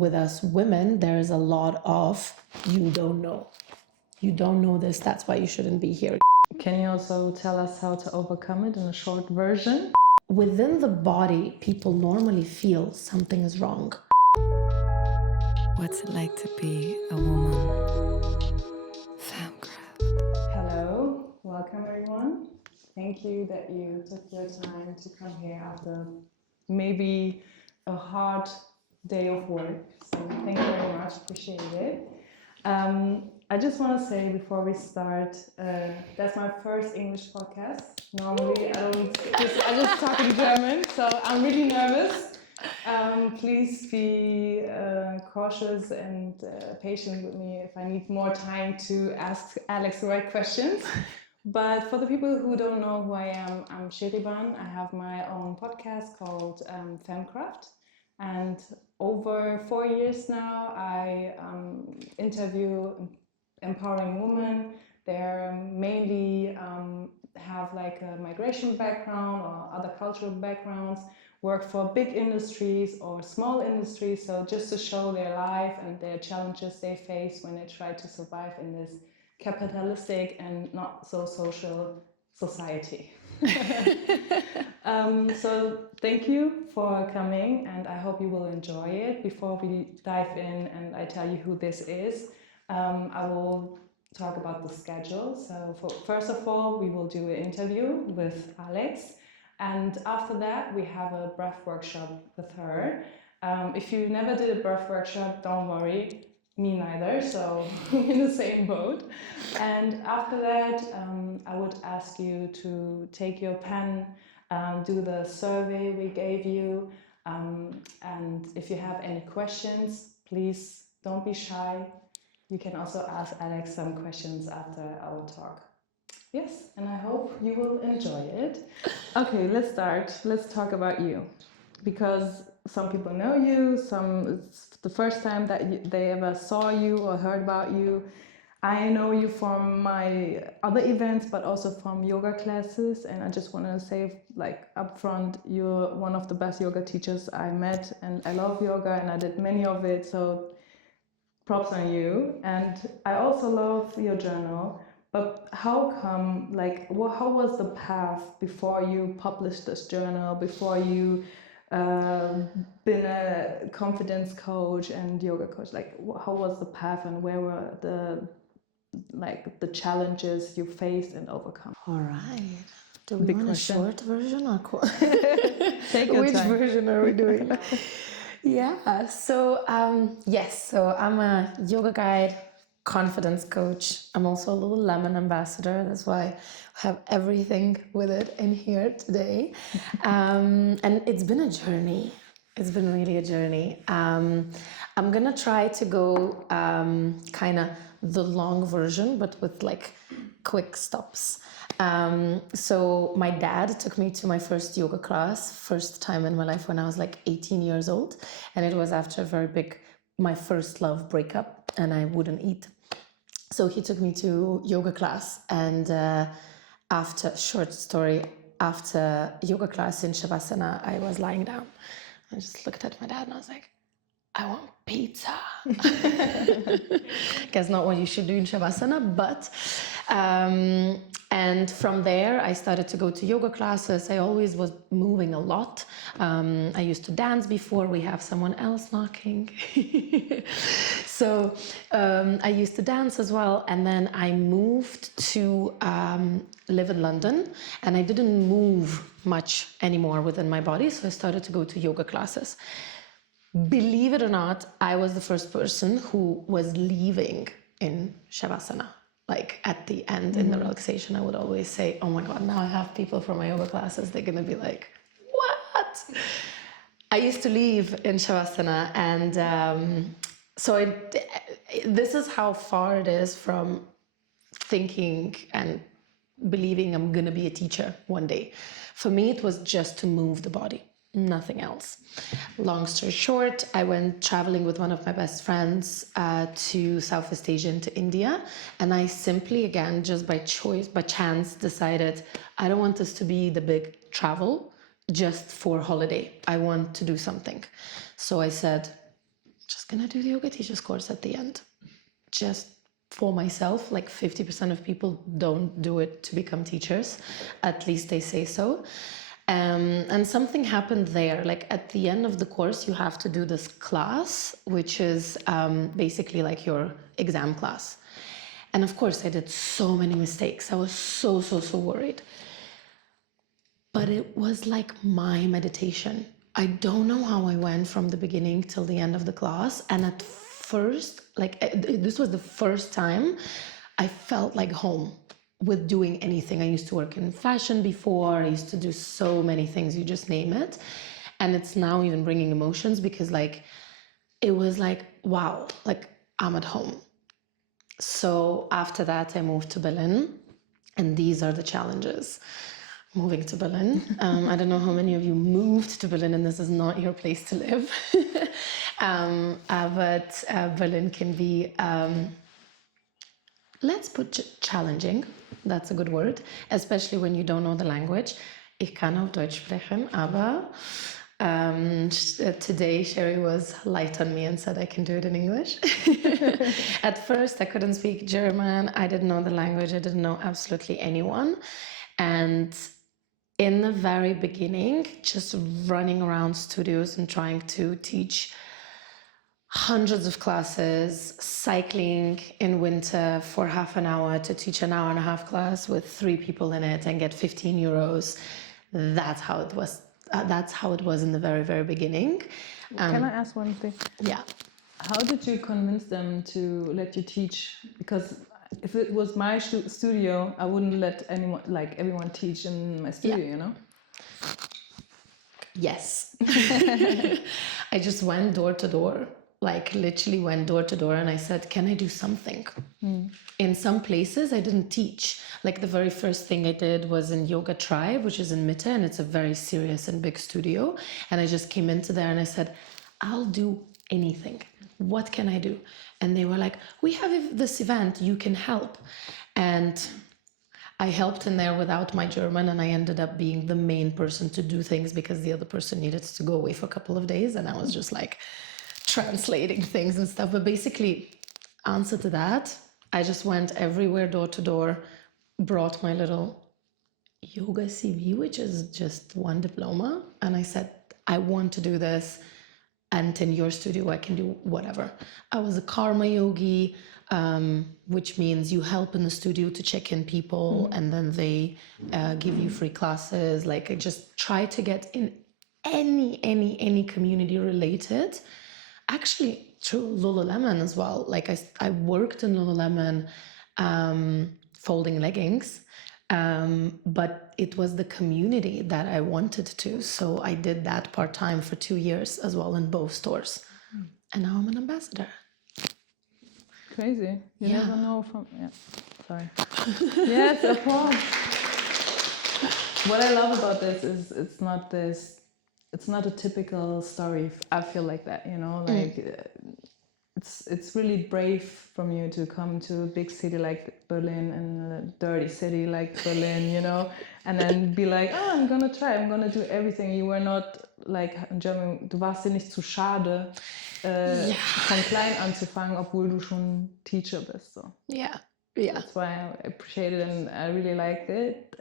with us women, there is a lot of, you don't know. You don't know this, that's why you shouldn't be here. Can you also tell us how to overcome it in a short version? Within the body, people normally feel something is wrong. What's it like to be a woman? FEMME CRAFT. Hello, welcome everyone. Thank you that you took your time to come here after maybe a hard day of work. So thank you very much, appreciate it. I just want to say before we start, that's my first English podcast. Normally I just talk in German, so I'm really nervous. Please be cautious and patient with me if I need more time to ask Aleks the right questions. But for the people who don't know who I am, I'm Sheriban. I have my own podcast called FEMME CRAFT. And over 4 years now, I interview empowering women. They're mainly have like a migration background or other cultural backgrounds, work for big industries or small industries. So just to show their life and their challenges they face when they try to survive in this capitalistic and not so social society. So thank you for coming, and I hope you will enjoy it. Before we dive in and I tell you who this is, I will talk about the schedule. So first of all, we will do an interview with Aleks, and after that we have a breath workshop with her. If you never did a breath workshop, don't worry, me neither, so in the same boat. And after that, I would ask you to take your pen, do the survey we gave you, and if you have any questions, please don't be shy. You can also ask Aleks some questions after our talk. Yes, and I hope you will enjoy it. Okay, let's start. Let's talk about you, because some people know you, it's the first time that they ever saw you or heard about you. I know you from my other events, but also from yoga classes, and I just want to say, like, upfront, you're one of the best yoga teachers I met, and I love yoga and I did many of it, so props on you. And I also love your journal. But how come, like, how was the path before you published this journal, before you been a confidence coach and yoga coach? Like, how was the path, and where were the challenges you faced and overcome? All right. Do we Big want question. a short version or Take your which time. version are we doing? Yeah, so yes, so I'm a yoga guide, confidence coach. I'm also a Lululemon ambassador. That's why I have everything with it in here today. And it's been a journey. It's been really a journey. I'm gonna try to go kind of the long version, but with like quick stops. So my dad took me to my first yoga class, first time in my life when I was like 18 years old. And it was after a very big, my first love breakup, and I wouldn't eat. So he took me to yoga class, and after yoga class in Shavasana, I was lying down. I just looked at my dad and I was like, I want pizza. Guess not what you should do in Shavasana, but and from there I started to go to yoga classes. I always was moving a lot. I used to dance before. We have someone else knocking. So I used to dance as well, and then I moved to live in London, and I didn't move much anymore within my body, so I started to go to yoga classes. Believe it or not, I was the first person who was leaving in Shavasana. Like at the end in the relaxation, I would always say, oh my God, now I have people from my yoga classes. They're going to be like, what? I used to leave in Shavasana. And so this is how far it is from thinking and believing I'm going to be a teacher one day. For me, it was just to move the body. Nothing else. Long story short, I went traveling with one of my best friends to Southeast Asia and to India. And I simply, again, just by chance, decided I don't want this to be the big travel just for holiday. I want to do something. So I said, just gonna do the yoga teachers course at the end. Just for myself, like 50% of people don't do it to become teachers. At least they say so. And something happened there. Like at the end of the course, you have to do this class, which is basically like your exam class. And of course, I did so many mistakes. I was so worried. But it was like my meditation. I don't know how I went from the beginning till the end of the class. And at first, like this was the first time I felt like home with doing anything. I used to work in fashion before. I used to do so many things, you just name it. And it's now even bringing emotions because like, it was like, wow, like I'm at home. So after that, I moved to Berlin, and these are the challenges. Moving to Berlin. I don't know how many of you moved to Berlin and this is not your place to live. But Berlin can be, let's put challenging. That's a good word, especially when you don't know the language. Ich kann auch Deutsch sprechen, aber today Sherry was light on me and said I can do it in English. At first I couldn't speak German. I didn't know the language. I didn't know absolutely anyone. And in the very beginning, just running around studios and trying to teach hundreds of classes, cycling in winter for half an hour to teach an hour and a half class with 3 people in it and get 15 euros. That's how it was. That's how it was in the very beginning. Can I ask one thing? Yeah. How did you convince them to let you teach? Because if it was my studio, I wouldn't let everyone teach in my studio, you know? Yes. I just went door to door, like literally went door to door and I said, can I do something? In some places I didn't teach. Like the very first thing I did was in Yoga Tribe, which is in Mitte, and it's a very serious and big studio. And I just came into there and I said, I'll do anything. What can I do? And they were like, we have this event, you can help. And I helped in there without my German, and I ended up being the main person to do things because the other person needed to go away for a couple of days. And I was just like translating things and stuff. But basically, answer to that, I just went everywhere, door to door, brought my little yoga CV, which is just one diploma. And I said, I want to do this. And in your studio, I can do whatever. I was a karma yogi, which means you help in the studio to check in people and then they give you free classes. Like I just try to get in any community related. Actually, through Lululemon as well. Like I worked in Lululemon folding leggings, but it was the community that I wanted to. So I did that part-time for 2 years as well in both stores. And now I'm an ambassador. Crazy. You never know from... Yeah, sorry. Yes, of course. What I love about this is it's not a typical story. I feel like that, you know, like it's really brave from you to come to a big city like Berlin and a dirty city like Berlin, you know, and then be like, oh, I'm gonna try, I'm gonna do everything. You were not like in German, du warst dir nicht zu schade, von klein anzufangen, obwohl du schon Teacher bist. So. Yeah. That's why I appreciate it and I really like it.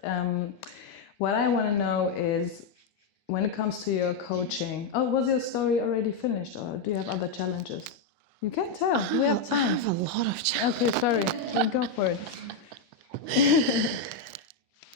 What I want to know is, when it comes to your coaching, was your story already finished or do you have other challenges? You can tell, we have time. I have a lot of challenges. Okay, sorry, we go for it.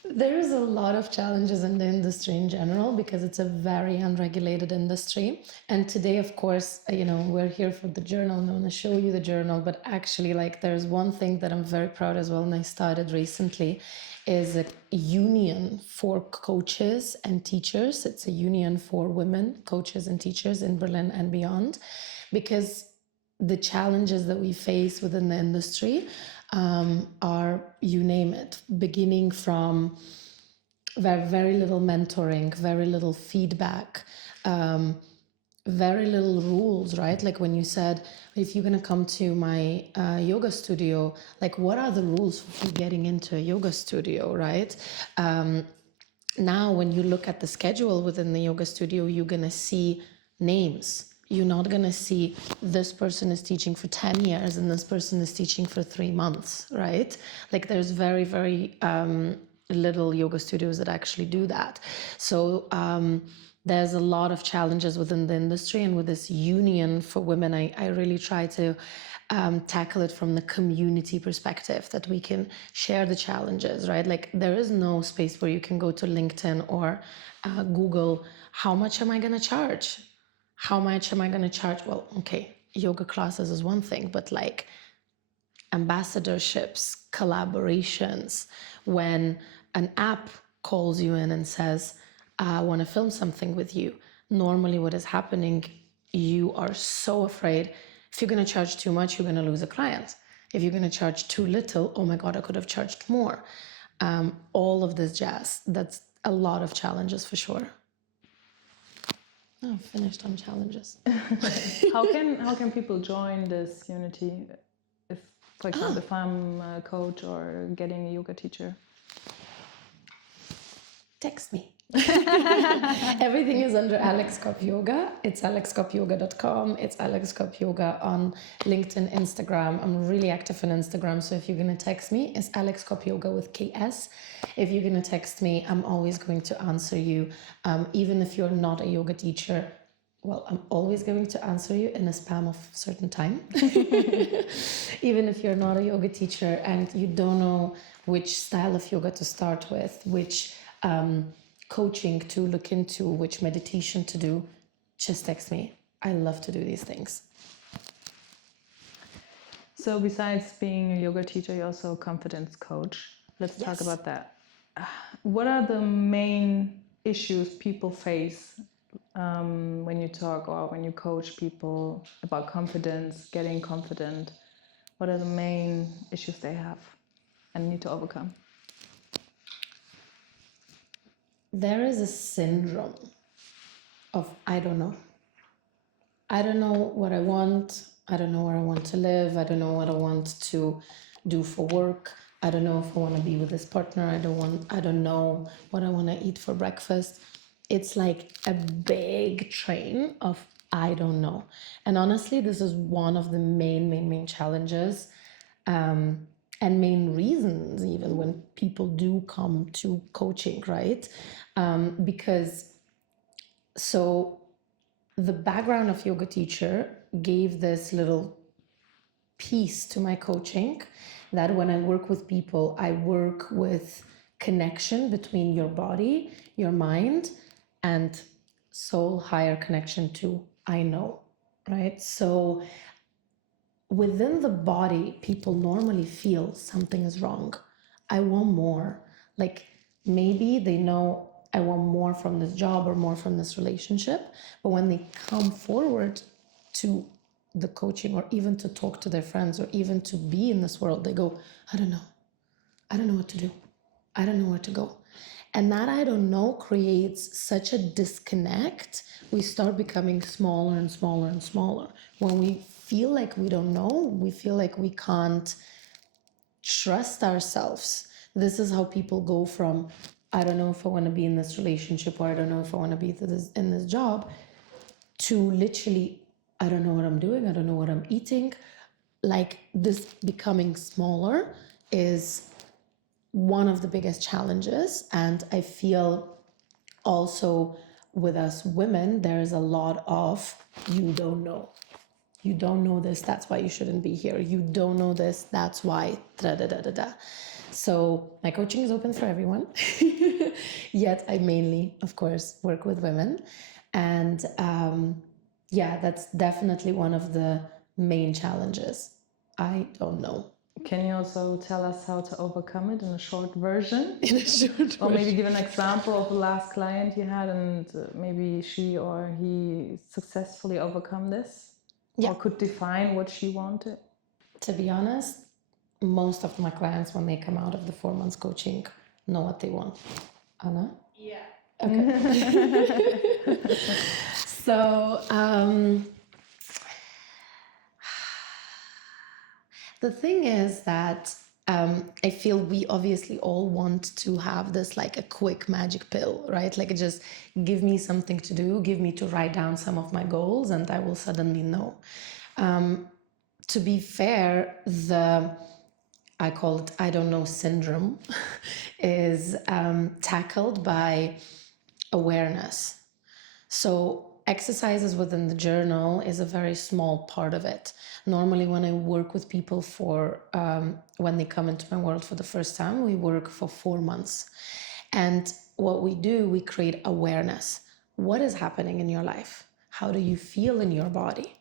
There's a lot of challenges in the industry in general because it's a very unregulated industry. And today, of course, you know, we're here for the journal and I want to show you the journal, but actually like there's one thing that I'm very proud as well and I started recently is a union for coaches and teachers. It's a union for women, coaches and teachers in Berlin and beyond, because the challenges that we face within the industry are, you name it, beginning from very little mentoring, very little feedback, very little rules, right? Like when you said, if you're going to come to my yoga studio, like what are the rules for getting into a yoga studio, right? Now, when you look at the schedule within the yoga studio, you're going to see names You're not going to see this person is teaching for 10 years and this person is teaching for 3 months, right? Like there's very, very little yoga studios that actually do that. So there's a lot of challenges within the industry, and with this union for women, I really try to tackle it from the community perspective, that we can share the challenges, right? Like there is no space where you can go to LinkedIn or Google, how much am I going to charge? How much am I going to charge? Well, okay, yoga classes is one thing, but like ambassadorships, collaborations, when an app calls you in and says, I want to film something with you. Normally what is happening, you are so afraid. If you're going to charge too much, you're going to lose a client. If you're going to charge too little, oh my God, I could have charged more. All of this jazz, that's a lot of challenges for sure. Oh, finished on challenges. How can people join this unity? If, for example, if I'm a coach or getting a yoga teacher? Text me. Everything is under Aleks Yoga. It's alekskopyoga.com. It's Aleks Yoga on LinkedIn, Instagram. I'm really active on Instagram, so if you're going to text me, it's Aleks Yoga with KS. If you're going to text me, I'm always going to answer you. Even if you're not a yoga teacher, well, I'm always going to answer you in a span of a certain time. Even if you're not a yoga teacher and you don't know which style of yoga to start with, which coaching to look into, which meditation to do, just text me. I love to do these things. So besides being a yoga teacher, you're also a confidence coach. Let's talk about that. What are the main issues people face when you talk or when you coach people about confidence, getting confident? What are the main issues they have and need to overcome? There is a syndrome of I don't know. I don't know what I want. I don't know where I want to live. I don't know what I want to do for work. I don't know if I want to be with this partner. I don't know what I want to eat for breakfast. It's like a big train of I don't know. And honestly, this is one of the main challenges and main reasons even when people do come to coaching, right? Because so the background of yoga teacher gave this little piece to my coaching, that when I work with people, I work with connection between your body, your mind, and soul, higher connection to I know, right? So within the body, people normally feel something is wrong. I want more. Like maybe they know I want more from this job or more from this relationship, but when they come forward to the coaching or even to talk to their friends or even to be in this world, they go, I don't know. I don't know what to do. I don't know where to go. And that I don't know creates such a disconnect. We start becoming smaller and smaller and smaller. When we feel like we don't know, we feel like we can't trust ourselves. This is how people go from, I don't know if I want to be in this relationship or I don't know if I want to be in this job, to literally, I don't know what I'm doing. I don't know what I'm eating. Like this becoming smaller is one of the biggest challenges. And I feel also with us women, there is a lot of, you don't know. You don't know this, that's why you shouldn't be here. You don't know this, that's why, da da da da da. So my coaching is open for everyone. Yet I mainly, of course, work with women. And yeah, that's definitely one of the main challenges. I don't know. Can you also tell us how to overcome it in a short version? In a short version. Or maybe give an example of the last client you had and maybe she or he successfully overcome this? Yeah. Or could define what she wanted? To be honest, most of my clients, when they come out of the 4 months coaching, know what they want. Anna? Yeah. Okay. So, the thing is that I feel we obviously all want to have this like a quick magic pill, right? Like just give me something to do, give me to write down some of my goals, and I will suddenly know. To be fair, I call it I don't know syndrome is tackled by awareness. So exercises within the journal is a very small part of it. Normally when I work with people for when they come into my world for the first time, we work for 4 months. And what we do, we create awareness. What is happening in your life? How do you feel in your body?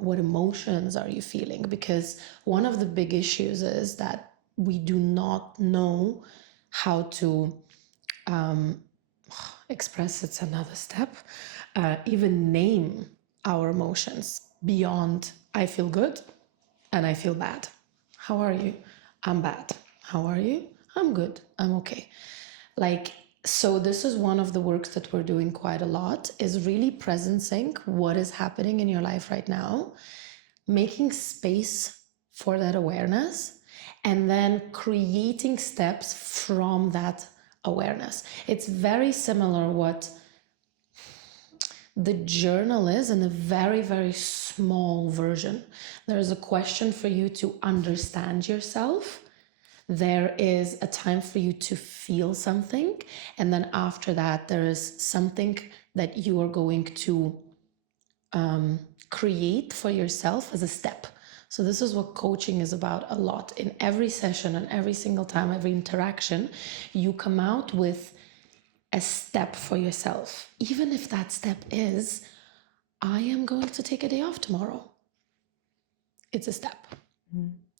What emotions are you feeling? Because one of the big issues is that we do not know how to express, it's another step, even name our emotions beyond I feel good and I feel bad. How are you? I'm bad. How are you? I'm good. I'm okay. Like, so this is one of the works that we're doing quite a lot, is really presencing what is happening in your life right now, making space for that awareness, and then creating steps from that awareness. It's very similar what the journal is in a very, very small version. There is a question for you to understand yourself. There is a time for you to feel something. And then after that, there is something that you are going to create for yourself as a step. So this is what coaching is about a lot. In every session and every single time, every interaction, you come out with a step for yourself. Even if that step is, I am going to take a day off tomorrow. It's a step.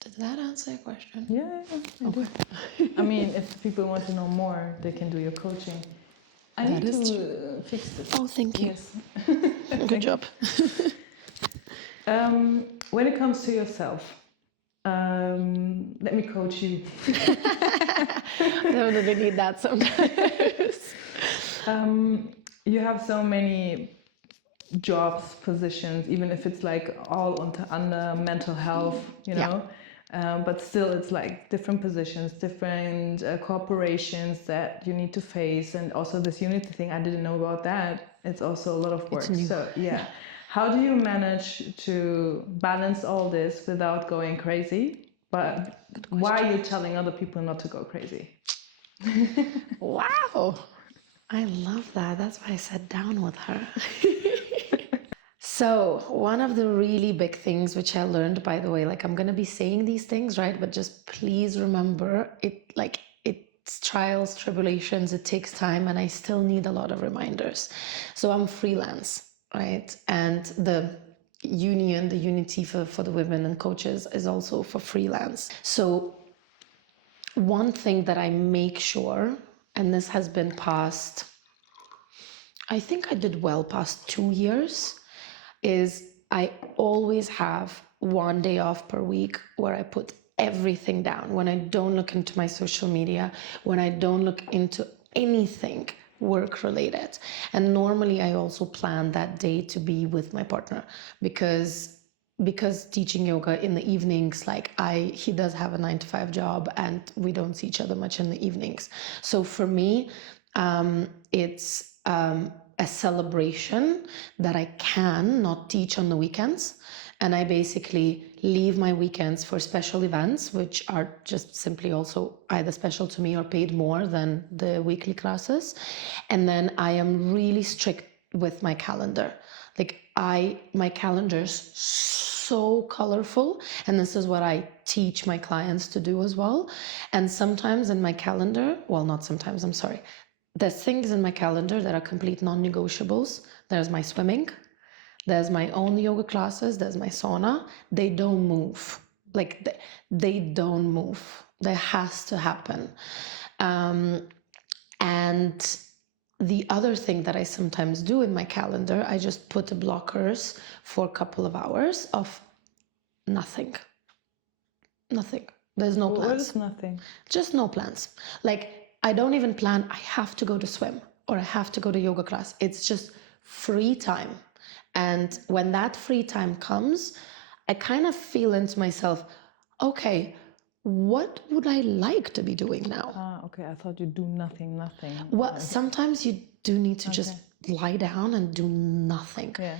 Did that answer your question? Yeah, I do. I mean, if people want to know more, they can do your coaching. I That need is to fix this. Oh, thank you. Yes. Good job. When it comes to yourself, let me coach you. Definitely need that sometimes. You have so many jobs, positions, even if it's like all under mental health, you know. But still, it's like different positions, different corporations that you need to face, and also this unity thing. I didn't know about that. It's also a lot of work. So yeah, how do you manage to balance all this without going crazy? But why are you telling other people not to go crazy? Wow. I love that. That's why I sat down with her. So one of the really big things which I learned, by the way, like I'm going to be saying these things, right? But just please remember it's trials, tribulations, it takes time, and I still need a lot of reminders. So I'm freelance, right? And the union, the unity for the women and coaches is also for freelance. So one thing that I make sure, and this has been past, I think I did well past 2 years, is I always have 1 day off per week where I put everything down, when I don't look into my social media, when I don't look into anything work related. And normally I also plan that day to be with my partner, because teaching yoga in the evenings, like he does have a 9-to-5 job and we don't see each other much in the evenings. So for me, it's a celebration that I can not teach on the weekends. And I basically leave my weekends for special events, which are just simply also either special to me or paid more than the weekly classes. And then I am really strict with my calendar. Like my calendar is so colorful, and this is what I teach my clients to do as well. And sometimes in my calendar, well, not sometimes, I'm sorry. There's things in my calendar that are complete non-negotiables. There's my swimming, there's my own yoga classes, there's my sauna. They don't move. Like they don't move. That has to happen. And the other thing that I sometimes do in my calendar, I just put the blockers for a couple of hours of nothing. Nothing. There's no plans. What is nothing? Just no plans. Like I don't even plan, I have to go to swim or I have to go to yoga class. It's just free time. And when that free time comes, I kind of feel into myself, okay, what would I like to be doing now? Ah, okay. I thought you do nothing. Well, sometimes you do need to just lie down and do nothing. Yeah.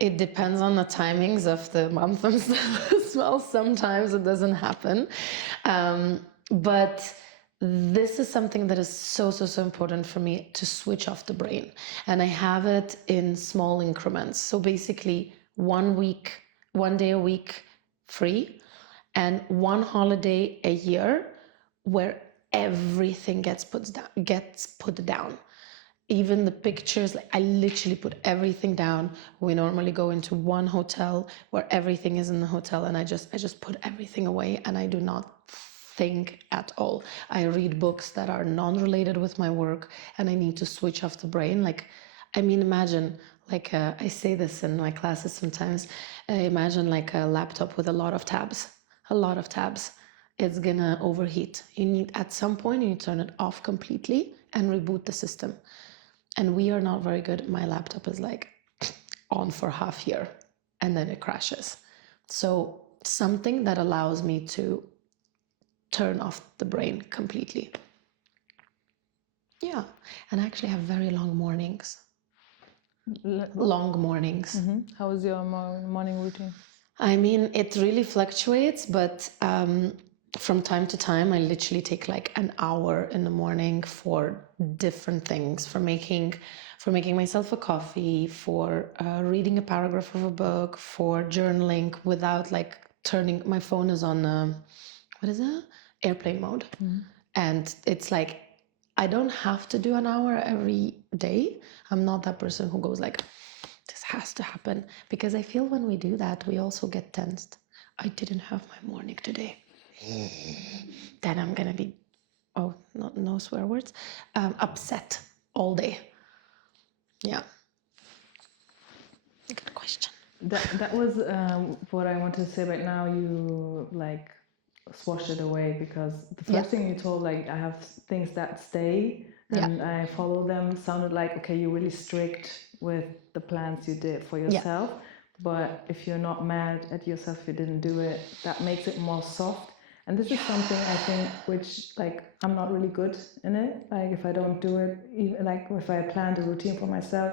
It depends on the timings of the month and stuff as well. Sometimes it doesn't happen. But this is something that is so important for me, to switch off the brain. And I have it in small increments. So basically 1 day a week free, and one holiday a year where everything gets put down. Even the pictures, like I literally put everything down. We normally go into one hotel where everything is in the hotel, and I just put everything away, and I do not think at all. I read books that are non-related with my work, and I need to switch off the brain. Like, I mean, imagine, like, I say this in my classes sometimes, imagine like a laptop with a lot of tabs. It's gonna overheat. At some point, you need to turn it off completely and reboot the system. And we are not very good. My laptop is like on for half year and then it crashes. So something that allows me to turn off the brain completely. Yeah, and I actually have very long mornings. Long mornings. How is your morning routine? I mean, it really fluctuates, but from time to time, I literally take like an hour in the morning for different things, for making myself a coffee, for reading a paragraph of a book, for journaling without like turning. My phone is on what is it? Airplane mode, and it's like I don't have to do an hour every day. I'm not that person who goes like, this has to happen, because I feel when we do that, we also get tensed. I didn't have my morning today. Then I'm gonna be, no swear words, upset all day. Yeah. Good question. That was what I wanted to say. Right now, you like swashed it away, because the first thing you told, like, I have things that stay and I follow them, sounded like, okay, you're really strict with the plans you did for yourself. But if you're not mad at yourself if you didn't do it, that makes it more soft. And this is something I think which, like, I'm not really good in it. Like, if I don't do it, even like if I planned a routine for myself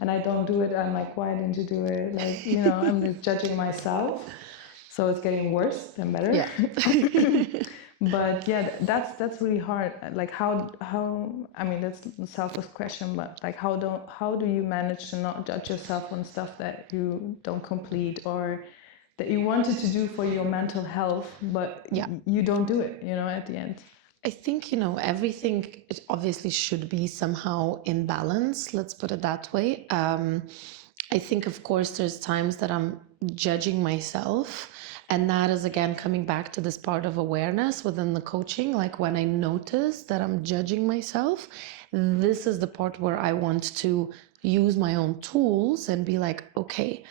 and I don't do it, I'm like, why didn't you do it? Like, you know, I'm just judging myself. So it's getting worse than better. Yeah. But yeah, that's really hard. Like, how I mean, that's a selfish question, but like, how do you manage to not judge yourself on stuff that you don't complete, or that you wanted to do for your mental health, but you don't do it, you know, at the end? I think, everything obviously should be somehow in balance. Let's put it that way. I think, of course, there's times that I'm judging myself. And that is, again, coming back to this part of awareness within the coaching. Like, when I notice that I'm judging myself, this is the part where I want to use my own tools and be like, okay,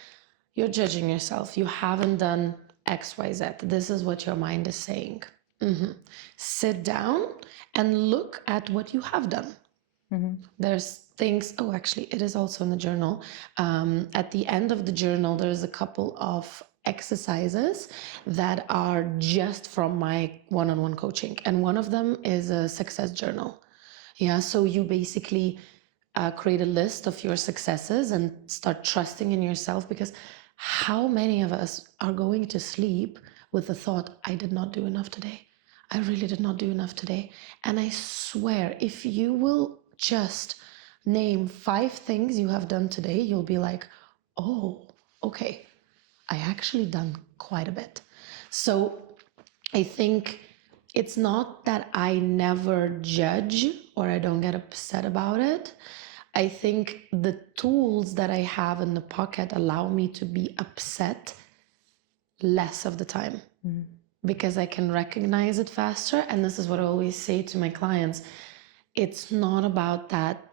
you're judging yourself. You haven't done X, Y, Z. This is what your mind is saying. Sit down and look at what you have done. There's things, actually, it is also in the journal. At the end of the journal, there's a couple of exercises that are just from my one-on-one coaching. And one of them is a success journal. Yeah, so you basically create a list of your successes and start trusting in yourself, because how many of us are going to sleep with the thought, I did not do enough today. I really did not do enough today. And I swear, if you will just name 5 things you have done today, you'll be like, oh, okay, I actually done quite a bit. So I think it's not that I never judge or I don't get upset about it. I think the tools that I have in the pocket allow me to be upset less of the time, because I can recognize it faster. And this is what I always say to my clients. It's not about that,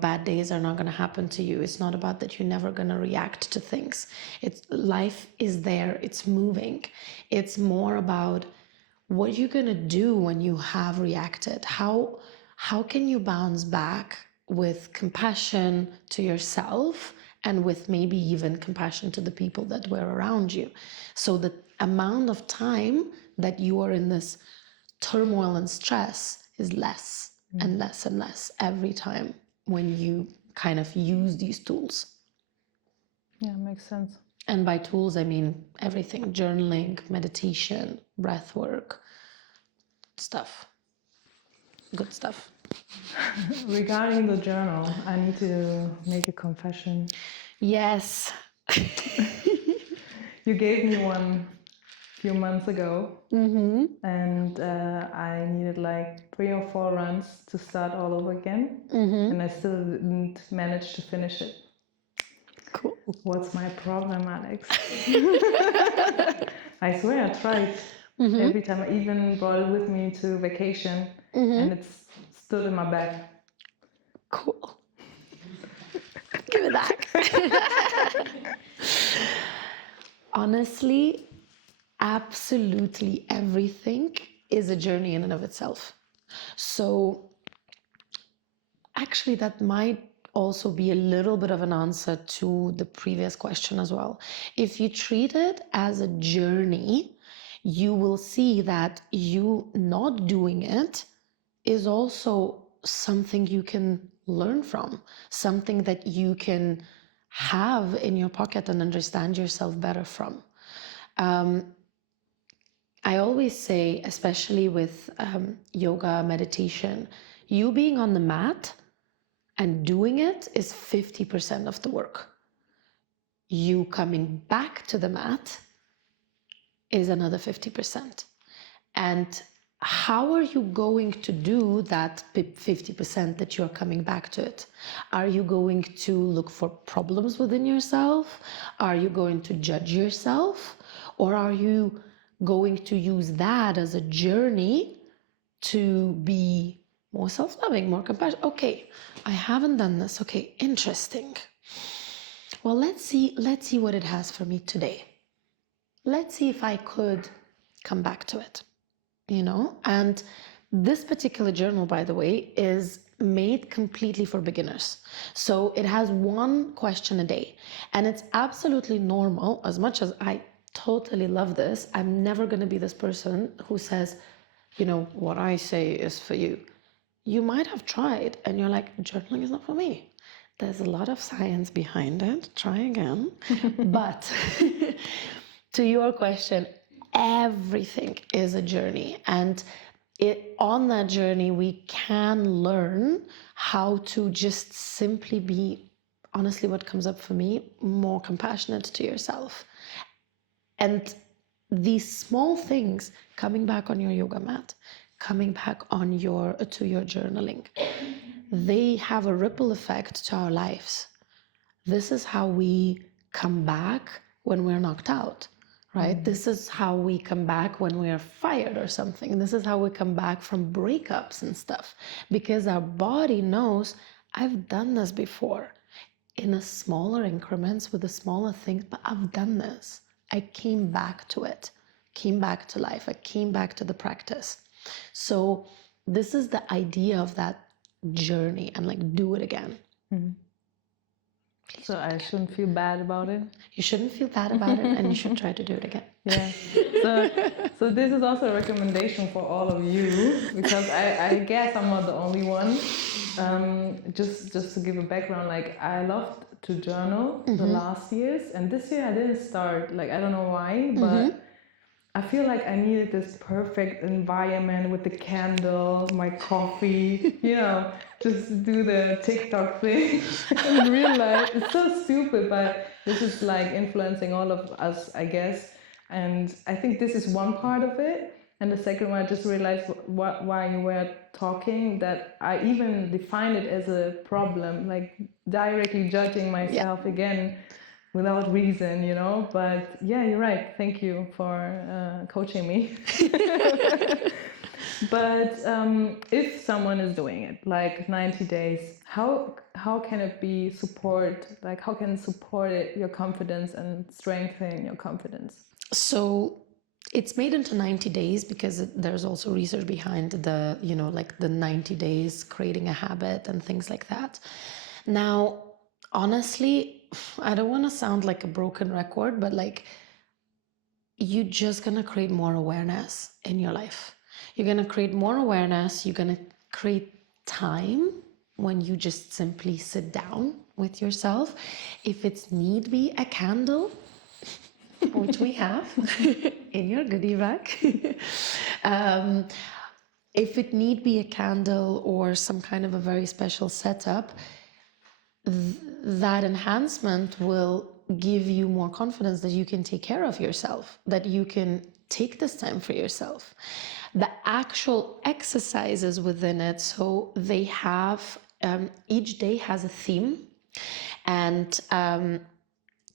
bad days are not going to happen to you. It's not about that you're never going to react to things. Life is there. It's moving. It's more about what you're going to do when you have reacted. How can you bounce back with compassion to yourself and with maybe even compassion to the people that were around you. So the amount of time that you are in this turmoil and stress is less and less and less every time when you kind of use these tools. Yeah, makes sense. And by tools, I mean everything: journaling, meditation, breath work, stuff. Good stuff. Regarding the journal, I need to make a confession. Yes. You gave me one a few months ago, and I needed like 3 or 4 runs to start all over again, and I still didn't manage to finish it. Cool. What's my problem, Alex? I swear I tried every time. I even brought it with me to vacation, and it's stood in my bag. Cool. Give it back. Honestly, absolutely everything is a journey in and of itself. So actually that might also be a little bit of an answer to the previous question as well. If you treat it as a journey, you will see that you not doing it is also something you can learn from, something that you can have in your pocket and understand yourself better from. I always say, especially with yoga, meditation, you being on the mat and doing it is 50% of the work. You coming back to the mat is another 50%. And how are you going to do that 50% that you're coming back to it? Are you going to look for problems within yourself? Are you going to judge yourself? Or are you going to use that as a journey to be more self-loving, more compassionate? Okay, I haven't done this. Okay, interesting. Well, let's see what it has for me today. Let's see if I could come back to it, you know? And this particular journal, by the way, is made completely for beginners. So it has 1 question a day, and it's absolutely normal. As much as I totally love this, I'm never going to be this person who says, you know, what I say is for you. You might have tried and you're like, journaling is not for me. There's a lot of science behind it. Try again. But to your question, everything is a journey. And on that journey, we can learn how to just simply be, honestly, what comes up for me, more compassionate to yourself. And these small things, coming back on your yoga mat, coming back on to your journaling, they have a ripple effect to our lives. This is how we come back when we're knocked out, right? This is how we come back when we are fired or something. This is how we come back from breakups and stuff, because our body knows, I've done this before in a smaller increments with the smaller things, but I've done this. I came back to it, came back to life. I came back to the practice. So this is the idea of that journey, and like, do it again. So I shouldn't feel bad about it? You shouldn't feel bad about it, and you should try to do it again. Yeah. So this is also a recommendation for all of you, because I guess I'm not the only one. Just to give a background, like, I loved to journal the last years, and this year I didn't start. Like, I don't know why, but I feel like I needed this perfect environment with the candle, my coffee, you know, just do the TikTok thing in real life. It's so stupid, but this is like influencing all of us, I guess. And I think this is one part of it. And the second one, I just realized while you were talking that I even defined it as a problem, like directly judging myself again without reason, you know. But yeah, you're right. Thank you for coaching me. But if someone is doing it, like 90 days, how can it be support? Like, how can it support your confidence and strengthen your confidence? So it's made into 90 days because there's also research behind the, you know, like the 90 days creating a habit and things like that. Now, honestly, I don't want to sound like a broken record, but like you're just going to create more awareness in your life. You're going to create more awareness. You're going to create time when you just simply sit down with yourself. If it's need be a candle, which we have in your goodie bag. If it need be a candle or some kind of a very special setup, that enhancement will give you more confidence that you can take care of yourself, that you can take this time for yourself. The actual exercises within it, so they have, each day has a theme, and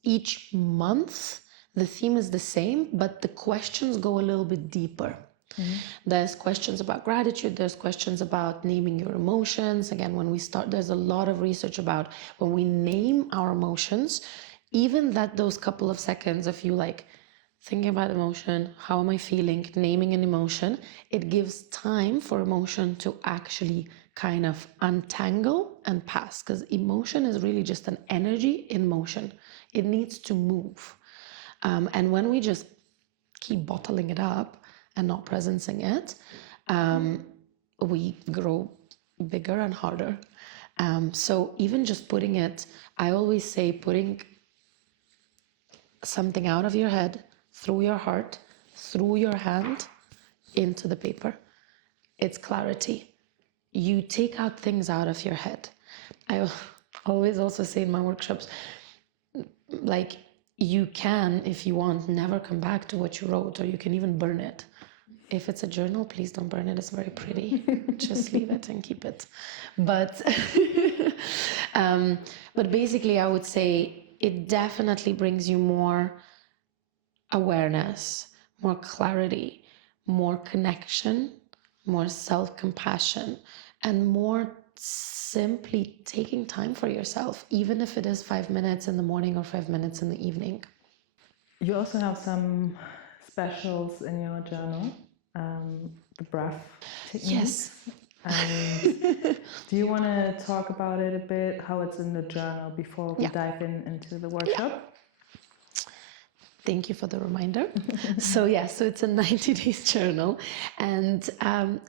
each month the theme is the same, but the questions go a little bit deeper. There's questions about gratitude, there's questions about naming your emotions. Again, when we start, there's a lot of research about when we name our emotions, even that those couple of seconds of you like thinking about emotion, how am I feeling, naming an emotion, it gives time for emotion to actually kind of untangle and pass, because emotion is really just an energy in motion. It needs to move. And when we just keep bottling it up and not presencing it, we grow bigger and harder. So even just putting it, I always say putting something out of your head, through your heart, through your hand, into the paper. It's clarity. You take out things out of your head. I always also say in my workshops, like, you can, if you want, never come back to what you wrote, or you can even burn it. If it's a journal, please don't burn it. It's very pretty. Just leave it and keep it. But but basically, I would say it definitely brings you more awareness, more clarity, more connection, more self-compassion, and more simply taking time for yourself, even if it is 5 minutes in the morning or 5 minutes in the evening. You also have some specials in your journal, the breath techniques. Yes. Do you want to talk about it a bit, how it's in the journal, before we Yeah. dive into the workshop? Thank you for the reminder. So it's a 90 days journal. And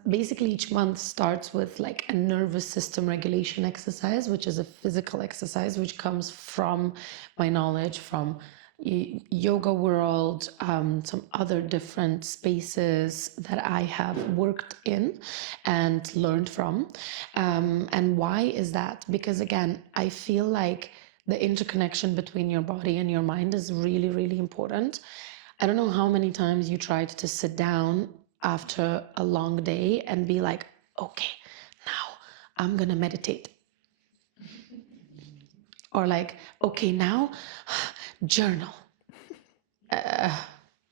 basically each month starts with like a nervous system regulation exercise, which is a physical exercise, which comes from my knowledge from yoga world, some other different spaces that I have worked in and learned from. And why is that? Because again, I feel like the interconnection between your body and your mind is really, really important. I don't know how many times you tried to sit down after a long day and be like, okay, now I'm gonna meditate. Or like, okay, now journal.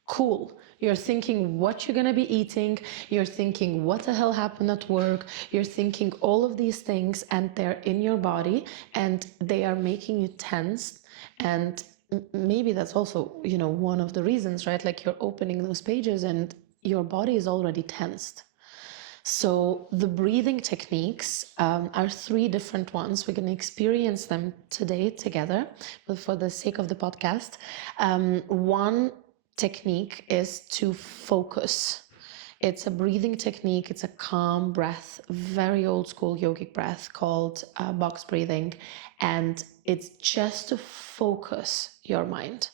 Cool. You're thinking what you're going to be eating. You're thinking what the hell happened at work. You're thinking all of these things, and they're in your body and they are making you tense. And maybe that's also, one of the reasons, right? Like you're opening those pages and your body is already tensed. So the breathing techniques are 3 different ones. We're going to experience them today together, but for the sake of the podcast, one technique is to focus. It's a breathing technique. It's a calm breath, very old school yogic breath called box breathing. And it's just to focus your mind.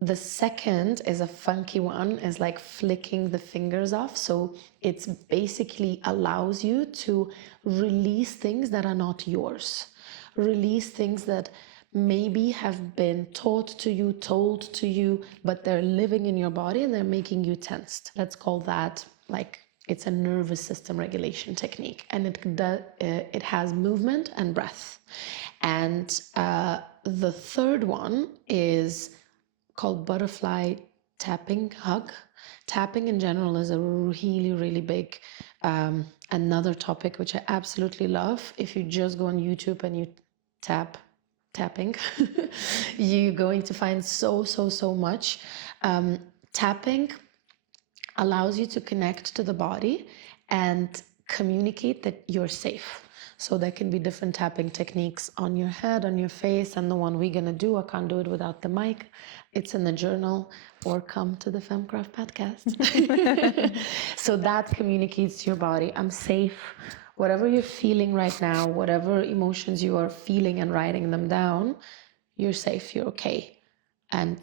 The second is a funky one, is like flicking the fingers off. So it's basically allows you to release things that are not yours. Release things that maybe have been taught to you, told to you, but they're living in your body and they're making you tensed. Let's call that it's a nervous system regulation technique. And it has movement and breath. And the third one is called butterfly tapping hug. Tapping in general is a really, really big another topic which I absolutely love. If you just go on YouTube and you tapping, you're going to find so much. Tapping allows you to connect to the body and communicate that you're safe. So there can be different tapping techniques on your head, on your face, and the one we're gonna do, I can't do it without the mic. It's in the journal, or come to the FEMME CRAFT podcast. So that communicates to your body, I'm safe. Whatever you're feeling right now, whatever emotions you are feeling and writing them down, you're safe, you're okay. And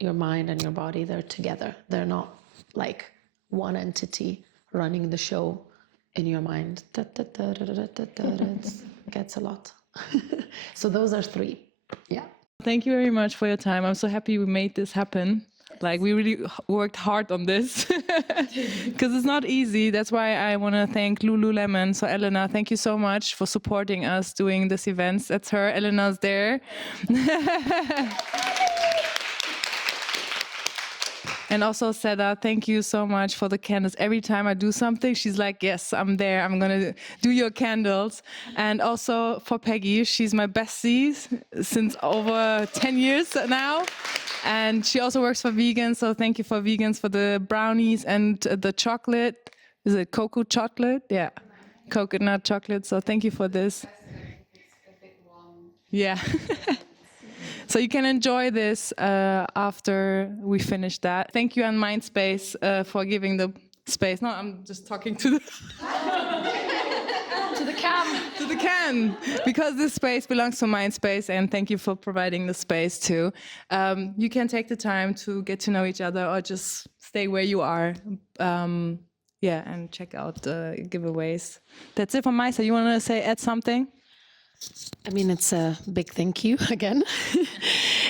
your mind and your body, they're together. They're not like one entity running the show in your mind. It gets a lot. So those are 3. Yeah. Thank you very much for your time. I'm so happy we made this happen. Like, we really worked hard on this because it's not easy. That's why I want to thank Lululemon. So Elena, thank you so much for supporting us doing this event. That's her. Elena's there. And also Seda, thank you so much for the candles. Every time I do something, she's like, yes, I'm there. I'm going to do your candles. And also for Peggy, she's my bestie since over 10 years now. And she also works for Veganz. So thank you for Veganz for the brownies and the chocolate. Is it cocoa chocolate? Yeah, coconut chocolate. So thank you for this. Yeah. So you can enjoy this after we finish that. Thank you, and Mindspace, for giving the space. No, I'm just talking to the To the cam. to the can, because this space belongs to Mindspace, and thank you for providing the space too. You can take the time to get to know each other, or just stay where you are. Yeah, and check out the giveaways. That's it from my side. You want to add something? I mean, it's a big thank you again.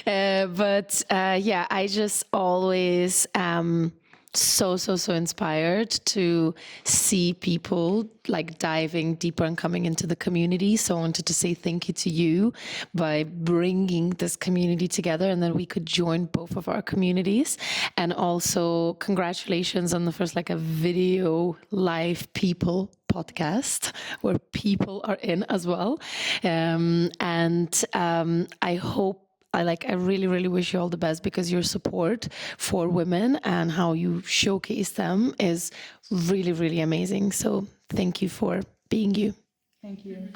But yeah, I just always am so inspired to see people like diving deeper and coming into the community. So I wanted to say thank you to you by bringing this community together, and then we could join both of our communities. And also congratulations on the first like a video live people podcast where people are in as well. I hope I really wish you all the best, because your support for women and how you showcase them is really amazing. So thank you for being you. Thank you.